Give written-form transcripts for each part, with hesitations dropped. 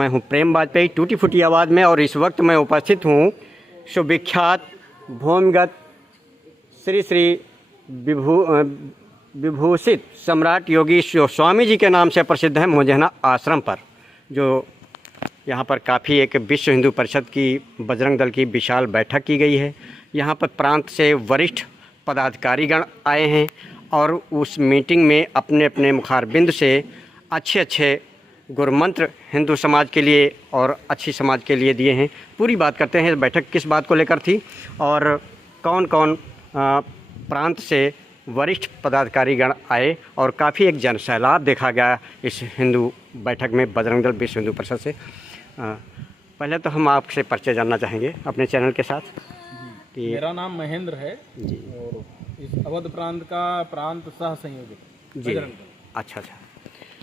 मैं हूं प्रेम वाजपेयी टूटी फूटी आवाज़ में, और इस वक्त मैं उपस्थित हूं सुविख्यात भूमिगत श्री श्री विभूषित सम्राट योगी स्वामी जी के नाम से प्रसिद्ध है मुझेना आश्रम पर, जो यहाँ पर काफ़ी एक विश्व हिंदू परिषद की बजरंग दल की विशाल बैठक की गई है। यहाँ पर प्रांत से वरिष्ठ पदाधिकारीगण आए हैं और उस मीटिंग में अपने अपने मुखारबिंद से अच्छे अच्छे गुरुमंत्र हिंदू समाज के लिए और अच्छी समाज के लिए दिए हैं। पूरी बात करते हैं बैठक किस बात को लेकर थी और कौन कौन प्रांत से वरिष्ठ पदाधिकारीगण आए, और काफ़ी एक जनसैलाब देखा गया इस हिंदू बैठक में बजरंग दल विश्व हिंदू परिषद से। पहले तो हम आपसे परिचय जानना चाहेंगे अपने चैनल के साथ कि मेरा नाम महेंद्र है और इस अवध प्रांत का प्रांत सह संयोजक जी। अच्छा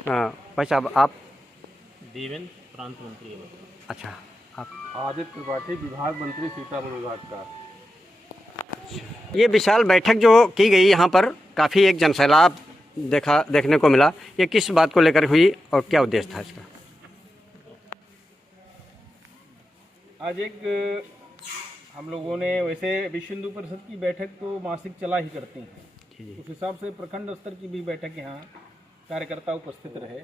भाई साहब आप देवेंद्र प्रांत मंत्री। अच्छा, आप आदित्य त्रिपाठी विभाग मंत्री सीतापुर विभाग का। ये विशाल बैठक जो की गई यहाँ पर काफ़ी एक जनसैलाब देखने को मिला, ये किस बात को लेकर हुई और क्या उद्देश्य था इसका? आज एक हम लोगों ने वैसे विश्व हिंदू परिषद की बैठक तो मासिक चला ही करती हैं, उस हिसाब से प्रखंड स्तर की भी बैठक यहाँ कार्यकर्ता उपस्थित रहे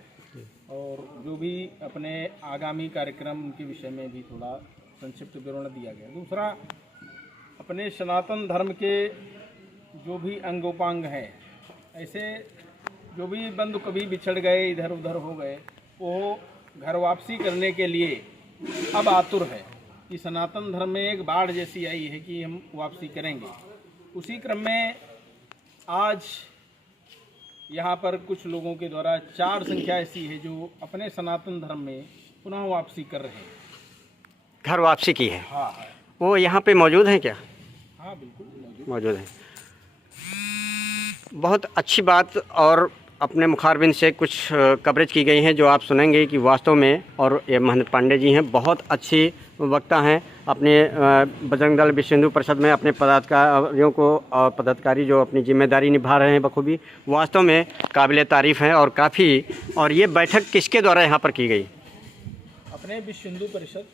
और जो भी अपने आगामी कार्यक्रम के विषय में भी थोड़ा संक्षिप्त विवरण दिया गया। दूसरा, अपने सनातन धर्म के जो भी अंगोपांग हैं, ऐसे जो भी बंधु कभी बिछड़ गए इधर उधर हो गए, वो घर वापसी करने के लिए अब आतुर है कि सनातन धर्म में एक बाढ़ जैसी आई है कि हम वापसी करेंगे। उसी क्रम में आज यहाँ पर कुछ लोगों के द्वारा 4 संख्या ऐसी है जो अपने सनातन धर्म में पुनः वापसी कर रहे हैं, घर वापसी की है। हाँ, वो यहाँ पे मौजूद हैं क्या? हाँ बिल्कुल मौजूद हैं। बहुत अच्छी बात, और अपने मुखारबिंद से कुछ कवरेज की गई है जो आप सुनेंगे कि वास्तव में, और ये महंत पांडे जी हैं, बहुत अच्छी वक्ता हैं अपने बजरंग दल विश्व हिंदू परिषद में अपने पदाधिकारियों को और पदाधिकारी जो अपनी जिम्मेदारी निभा रहे हैं बखूबी, वास्तव में काबिल तारीफ़ हैं और काफ़ी। और ये बैठक किसके द्वारा यहाँ पर की गई? अपने विश्व हिंदू परिषद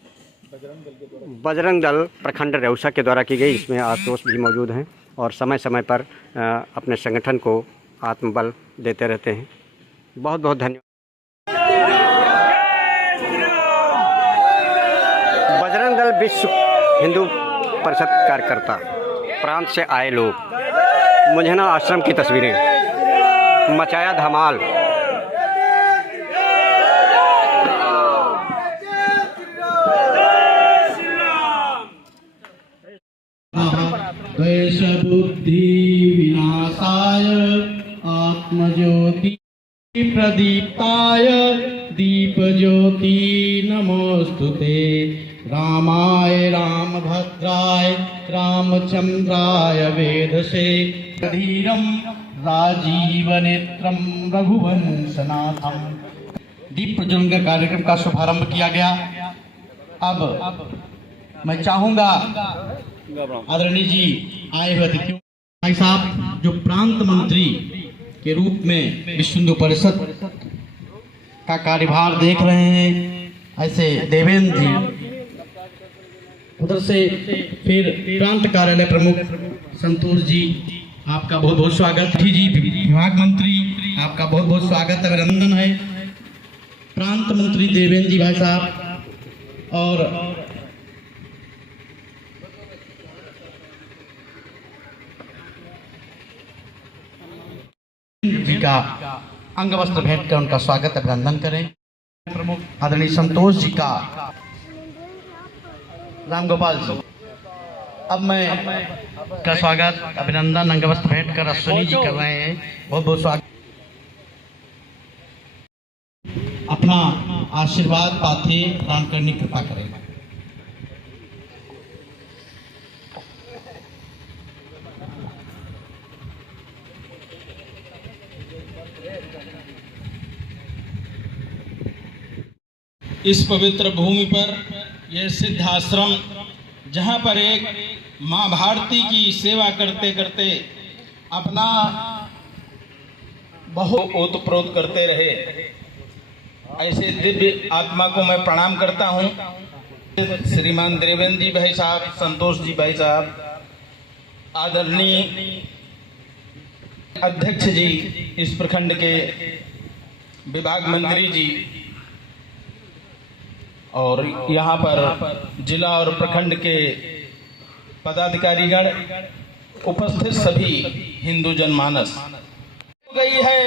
बजरंग दल के द्वारा, बजरंग दल प्रखंड रेउसा के द्वारा की गई। इसमें आशुतोष भी मौजूद हैं और समय समय पर अपने संगठन को आत्मबल देते रहते हैं। बहुत बहुत धन्यवाद। बजरंग दल विश्व हिंदू परिषद कार्यकर्ता, प्रांत से आए लोग, मुझेना आश्रम की तस्वीरें, मचाया धमाल। कैश बुद्धि विनाशाय आत्मज्योति प्रदीप्ताय दीप ज्योति नमोस्तुते रामाय रामभद्राय रामचंद्राय वेधसे धीरम राजीव नेत्रम रघुवंशनाथम। दीप प्रज्वलन का कार्यक्रम का शुभारंभ किया गया। अब मैं चाहूंगा आदरणीय जी आए हुए अतिथियों, भाई साहब जो प्रांत मंत्री के रूप में विश्व हिंदू परिषद का कार्यभार देख रहे हैं, ऐसे देवेंद्र जी, उधर से फिर प्रांत कार्यालय प्रमुख संतोष जी, आपका बहुत बहुत स्वागत। जी विभाग मंत्री, आपका बहुत बहुत स्वागत, अभिनंदन है। प्रांत मंत्री देवेंद्र जी भाई साहब और जी का अंग वस्त्र भेंट कर उनका स्वागत अभिनंदन करें। प्रमुख आदरणीय संतोष जी का, रामगोपाल जी, अब मैं का स्वागत अभिनंदन अंग वस्त्र भेंट कर अश्विनी जी कर रहे हैं। बहुत बहुत स्वागत। अपना आशीर्वाद पाथे प्रदान करने की कृपा करें। इस पवित्र भूमि पर यह सिद्ध आश्रम, जहाँ पर एक माँ भारती की सेवा करते करते अपना बहुत ओतप्रोत करते रहे, ऐसे दिव्य आत्मा को मैं प्रणाम करता हूँ। श्रीमान देवेंद्र जी भाई साहब, संतोष जी भाई साहब, आदरणीय अध्यक्ष जी, इस प्रखंड के विभाग मंत्री जी, और यहाँ पर जिला और प्रखंड के पदाधिकारीगण, उपस्थित सभी हिंदू जनमानस। गई है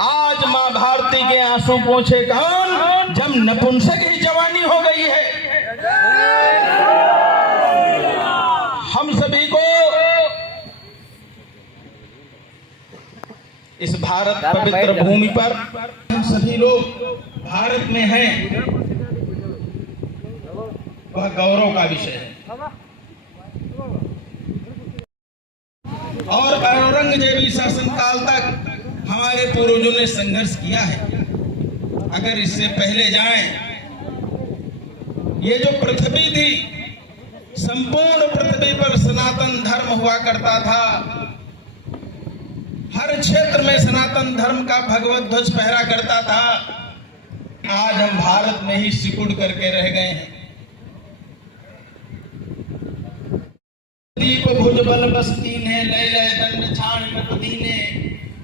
आज माँ भारती के आंसू पोंछे कौन, जब नपुंसक ही जवानी हो गई है। हम सभी को इस भारत पवित्र भूमि पर, हम सभी लोग भारत में हैं, वह गौरव का विषय है। और औरंगजेबी शासनकाल तक हमारे पूर्वजों ने संघर्ष किया है। अगर इससे पहले जाएं, ये जो पृथ्वी थी, संपूर्ण पृथ्वी पर सनातन धर्म हुआ करता था। हर क्षेत्र में सनातन धर्म का भगवत ध्वज फहरा करता था। आज हम भारत में ही सिकुड़ करके रह गए हैं। दीप भुज बल बस्ती ने, लय लय दंड छाण नृपति ने,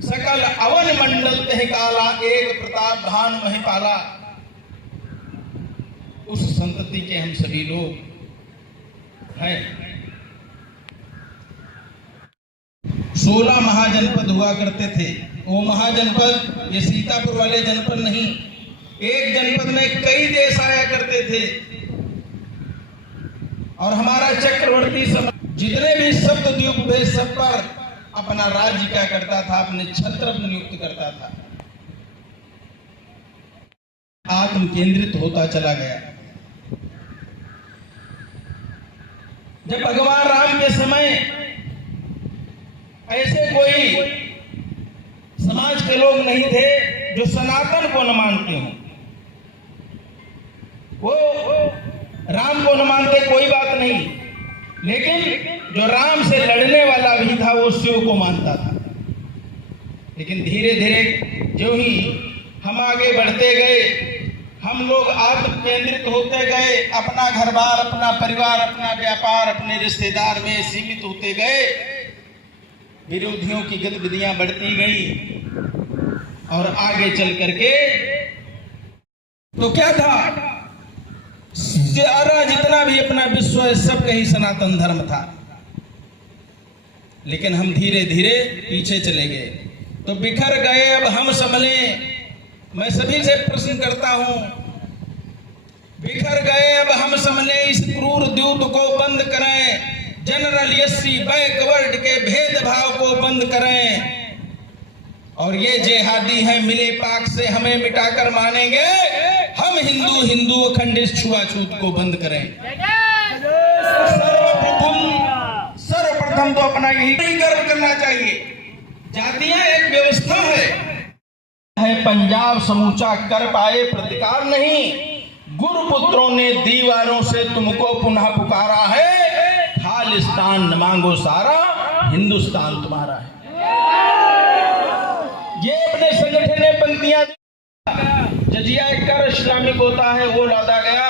सकल अवन मंडल तह काला, एक प्रताप भान महिपाला। उस संतति के हम सभी लोग हैं। 16 महाजनपद हुआ करते थे। वो महाजनपद ये सीतापुर वाले जनपद नहीं, एक जनपद में कई देश आया करते थे। और हमारा चक्रवर्ती जितने भी शब्द द्वीप थे, सब पर अपना राज्य क्या करता था, अपने छत्र नियुक्त करता था। आत्म केंद्रित होता चला गया। जब भगवान राम के समय ऐसे कोई समाज के लोग नहीं थे जो सनातन को न मानते हों। वो राम को न मानते, कोई बात नहीं, लेकिन जो राम से लड़ने वाला भी था वो शिव को मानता था। लेकिन धीरे धीरे जो ही हम आगे बढ़ते गए, हम लोग आत्म केंद्रित होते गए, अपना घर बार, अपना परिवार, अपना व्यापार, अपने रिश्तेदार में सीमित होते गए, विरोधियों की गतिविधियां बढ़ती गई। और आगे चल करके तो क्या था, सारा जितना भी अपना विश्व है, सब कहीं सनातन धर्म था। लेकिन हम धीरे धीरे पीछे चले गए, तो बिखर गए। अब हम संभले। मैं सभी से प्रश्न करता हूं, बिखर गए अब हम संभले, इस क्रूर द्यूत को बंद करें, जनरल एससी बैकवर्ड के भेदभाव को बंद करें। और ये जेहादी है, मिले पाक से हमें मिटाकर मानेंगे। हम हिंदू अखंड छुआछूत को बंद करें। सर्वप्रथम तो अपना यही गर्व करना चाहिए। जातियां एक व्यवस्था है। पंजाब समूचा कर पाए प्रतिकार नहीं, गुरुपुत्रों ने दीवारों से तुमको पुनः पुकारा है। खालिस्तान न मांगो सारा, हिंदुस्तान तुम्हारा है। ये अपने संगठन ने पंक्तियां, जजिया कर इस्लामिक होता है वो लादा गया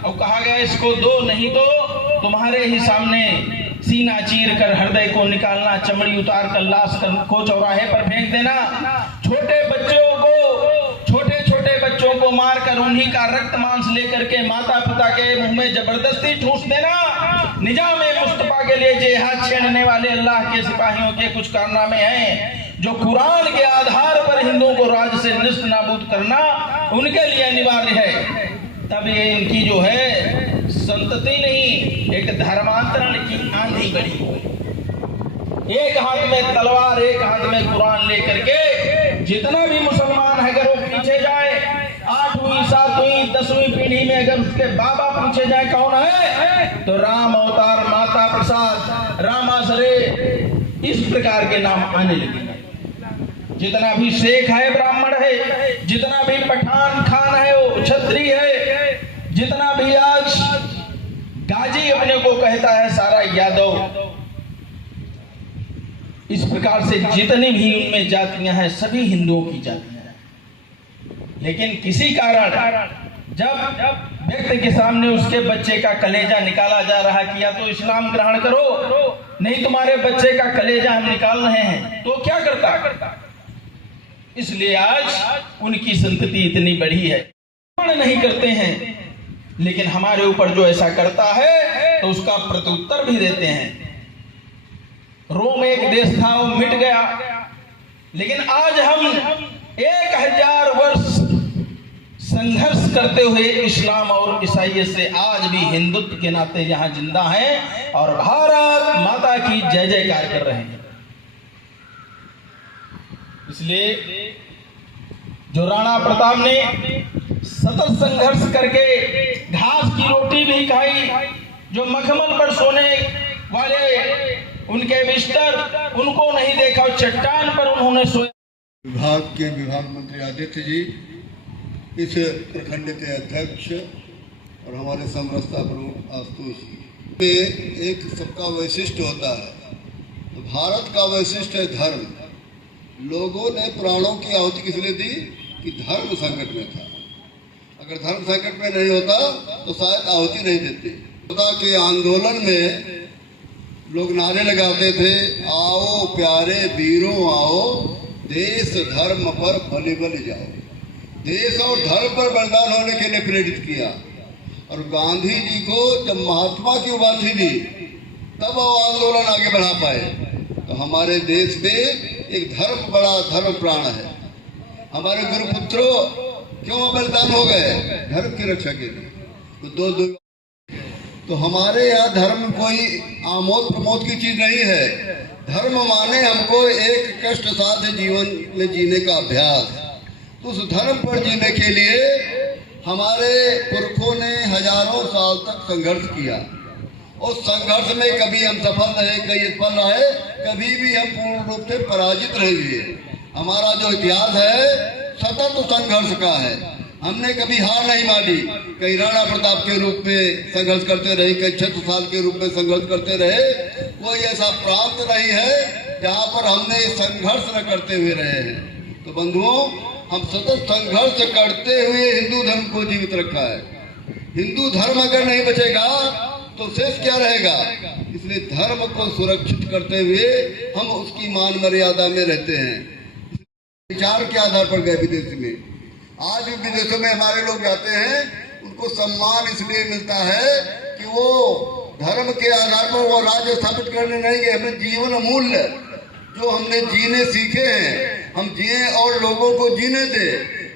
और कहा गया इसको दो, नहीं तो तुम्हारे ही सामने सीना चीर कर हृदय को निकालना, चमड़ी उतार कर लाश को चौराहे पर फेंक देना, छोटे बच्चों को मारकर उन्हीं का रक्त मांस लेकर के माता पिता के मुंह में जबरदस्ती ठूस देना। निजाम मुस्तफा के लिए जिहाद छेड़ने वाले अल्लाह के सिपाहियों के कुछ कारनामे हैं जो कुरान के आधार पर हिंदुओं को राज से निस्त नाबूद करना उनके लिए अनिवार्य है। तब ये इनकी जो है संतति नहीं, एक धर्मांतरण की आंधी बढ़ी। एक हाथ में तलवार, एक हाथ में कुरान लेकर के जितना भी मुसलमान है, अगर वो पीछे जाए 8वीं 7वीं 10वीं पीढ़ी में, अगर उसके बाबा पूछे जाए कौन है, तो राम अवतार, माता प्रसाद, रामासरे, इस प्रकार के नाम आने लगे। जितना भी शेख है ब्राह्मण है, जितना भी पठान खान है वो क्षत्रिय है, जितना भी आज गाजी अपने को कहता है सारा यादव। इस प्रकार से जितनी भी उनमें जातियां हैं सभी हिंदुओं की जातियां हैं। लेकिन किसी कारण जब व्यक्ति के सामने उसके बच्चे का कलेजा निकाला जा रहा कि या तो इस्लाम ग्रहण करो, नहीं तुम्हारे बच्चे का कलेजा हम निकाल रहे हैं, तो क्या करता। इसलिए आज उनकी संतति इतनी बड़ी है, नहीं करते हैं, लेकिन हमारे ऊपर जो ऐसा करता है तो उसका प्रत्युत्तर भी देते हैं। रोम एक देश था, वो मिट गया, लेकिन आज हम 1000 वर्ष संघर्ष करते हुए इस्लाम और ईसाइयत से आज भी हिंदुत्व के नाते यहां जिंदा हैं और भारत माता की जय जयकार कर रहे हैं। इसलिए जो राणा प्रताप ने सतत संघर्ष करके घास की रोटी भी खाई, जो मखमल पर सोने वाले उनके बिस्तर उनको नहीं देखा, चट्टान पर उन्होंने सोया। विभाग के विभाग मंत्री आदित्य जी, इस प्रखंड के अध्यक्ष और हमारे समरसता प्रमुख आशुतोष जी, एक सबका वैशिष्ट होता है। तो भारत का वैशिष्ट है धर्म। लोगों ने प्राणों की आहुति किस लिए दी कि धर्म संकट में था। अगर धर्म संकट में नहीं होता तो शायद आहुति नहीं देते। स्वतंत्रता के आंदोलन में लोग नारे लगाते थे, आओ प्यारे वीरों आओ, देश धर्म पर बलि बलि जाओ। देश और धर्म पर बलिदान होने के लिए प्रेरित किया। और गांधी जी को जब महात्मा की उपाधि दी तब वो आंदोलन आगे बढ़ा पाए। तो हमारे देश में एक धर्म बड़ा धर्म प्राण है। हमारे गुरुपुत्रों क्यों बलिदान हो गए? धर्म की रक्षा के लिए। तो तो हमारे यहाँ धर्म कोई आमोद प्रमोद की चीज नहीं है। धर्म माने हमको एक कष्ट साध्य जीवन में जीने का अभ्यास। तो उस धर्म पर जीने के लिए हमारे पुरखों ने हजारों साल तक संघर्ष किया। उस संघर्ष में कभी हम सफल रहे, कभी विफल रहे, कभी भी हम पूर्ण रूप से पराजित रहे हुए। हमारा जो इतिहास है सतत संघर्ष का है। हमने कभी हार नहीं मानी। कई राणा प्रताप के रूप में संघर्ष करते रहे, कई छत्रसाल के रूप में संघर्ष करते रहे। कोई ऐसा प्रांत नहीं है जहाँ पर हमने संघर्ष न करते हुए रहे हैं। तो बंधुओं, हम सतत संघर्ष करते हुए हिंदू धर्म को जीवित रखा है। हिंदू धर्म अगर नहीं बचेगा तो शेष क्या रहेगा? इसलिए धर्म को सुरक्षित करते हुए हम उसकी मान मर्यादा में रहते हैं। विचार के आधार पर गए विदेश में। आज भी विदेशों में हमारे लोग जाते हैं, उनको सम्मान इसलिए मिलता है कि वो धर्म के आधार पर वो राज्य स्थापित करने नहीं गए। हमें जीवन मूल्य जो हमने जीने सीखे हैं हम जिए और लोगों को जीने दे,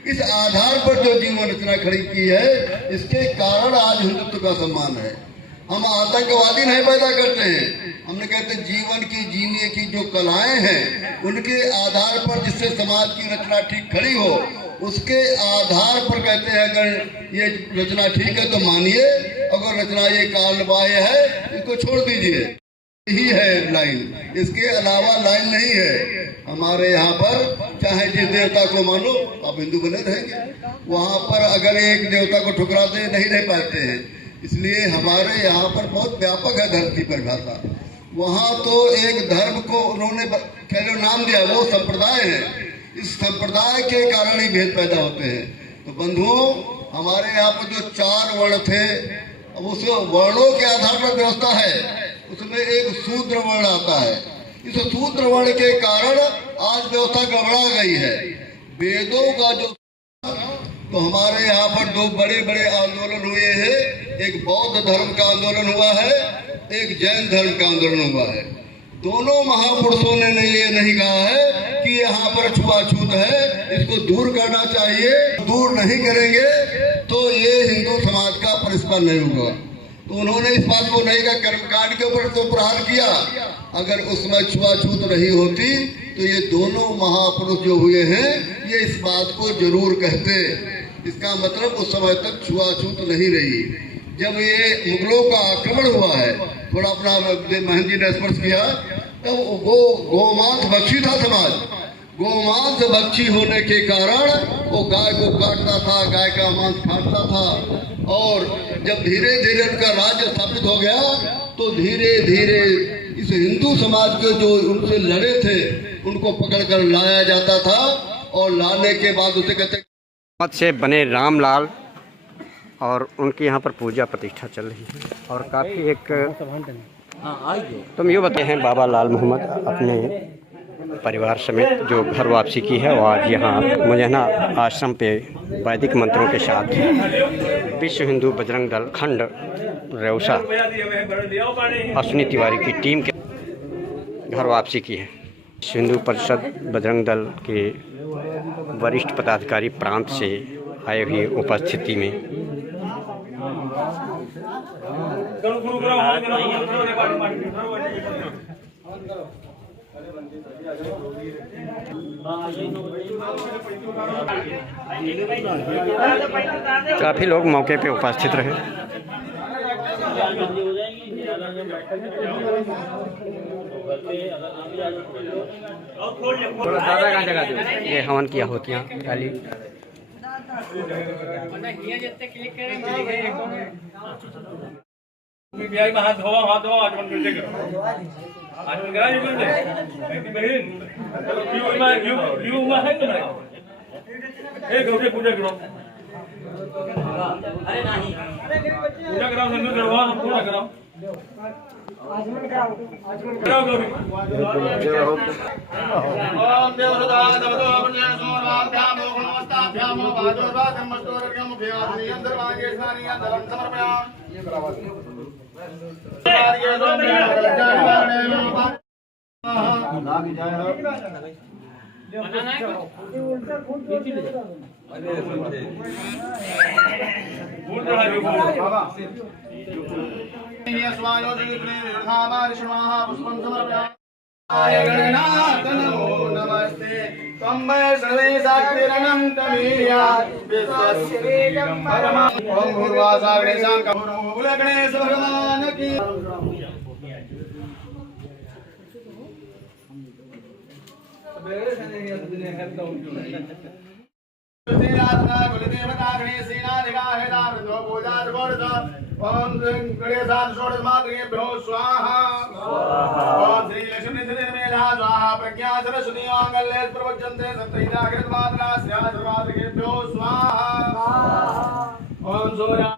इस आधार पर जो जीवन रचना खड़ी की है, इसके कारण आज हिंदुत्व का सम्मान है। हम आतंकवादी नहीं पैदा करते हैं। हमने कहते जीवन की जीने की जो कलाएं हैं उनके आधार पर जिससे समाज की रचना ठीक खड़ी हो, उसके आधार पर कहते हैं अगर ये रचना ठीक है तो मानिए, अगर रचना ये कालबाह्य है इसको छोड़ दीजिए। यही है लाइन, इसके अलावा लाइन नहीं है। हमारे यहाँ पर चाहे जिस देवता को मानो आप हिंदू बने रहेंगे, वहाँ पर अगर एक देवता को ठुकराते नहीं रह पाते हैं। इसलिए हमारे यहाँ पर बहुत व्यापक है धर्म की परिभाषा। वहाँ तो एक धर्म को उन्होंने जो नाम दिया वो संप्रदाय है। इस संप्रदाय के कारण ही भेद पैदा होते हैं। तो बंधुओं, हमारे यहाँ पर जो 4 वर्ण थे, अब उस वर्णों के आधार पर व्यवस्था है, उसमें एक शूद्र वर्ण आता है। इस शूद्र वर्ण के कारण आज व्यवस्था गड़बड़ा गई है। वेदों का जो तो हमारे यहाँ पर 2 बड़े बड़े आंदोलन हुए हैं। एक बौद्ध धर्म का आंदोलन हुआ है, एक जैन धर्म का आंदोलन हुआ है। दोनों महापुरुषों ने ये नहीं कहा है कि यहाँ पर छुआछूत है, इसको दूर करना चाहिए। दूर नहीं करेंगे तो ये हिंदू समाज का परिष्कार नहीं होगा। तो उन्होंने इस बात को नहीं कहा, कर्मकांड के ऊपर तो प्रहार किया। अगर उसमें छुआछूत नहीं होती तो ये दोनों महापुरुष जो हुए हैं ये इस बात को जरूर कहते। इसका मतलब उस समय तक छुआछूत नहीं रही। जब ये मुगलों का आक्रमण हुआ है, थोड़ा अपना महंत जी ने स्पर्श किया, तब वो गोमांस भक्षी था समाज। गोमांस भक्षी होने के कारण वो गाय को काटता था, गाय का मांस खाता था। और जब धीरे धीरे उनका राज्य स्थापित हो गया तो धीरे धीरे इस हिंदू समाज के जो उनसे लड़े थे उनको पकड़कर लाया जाता था। और लाने के बाद उसे कहते हाथ से बने रामलाल और उनकी यहाँ पर पूजा प्रतिष्ठा चल रही है और काफ़ी एक तुम यूँ बताए हैं बाबा लाल मोहम्मद अपने परिवार समेत जो घर वापसी की है और आज यहाँ मोजेहना आश्रम पे वैदिक मंत्रों के साथ विश्व हिंदू बजरंग दल खंड रेउसा अश्विनी तिवारी की टीम के घर वापसी की है। विश्व हिंदू परिषद बजरंग दल के वरिष्ठ पदाधिकारी प्रांत से आए हुए उपस्थिति में काफी लोग मौके पे उपस्थित रहे। ये हवन की आहुतियाँ खाली पूजा कराओ गणेश भगवान की ओम गणेशान षोडश मातृभ्यो स्वाहा ओम श्री लक्ष्मी निर्मेधा स्वाहा प्रज्ञा सरस्वती मांगल्ये प्रवचन्ते सप्तैराग्रत मात्रा स्या सर्वात्रिभ्यो स्वाहा ओम सूर्य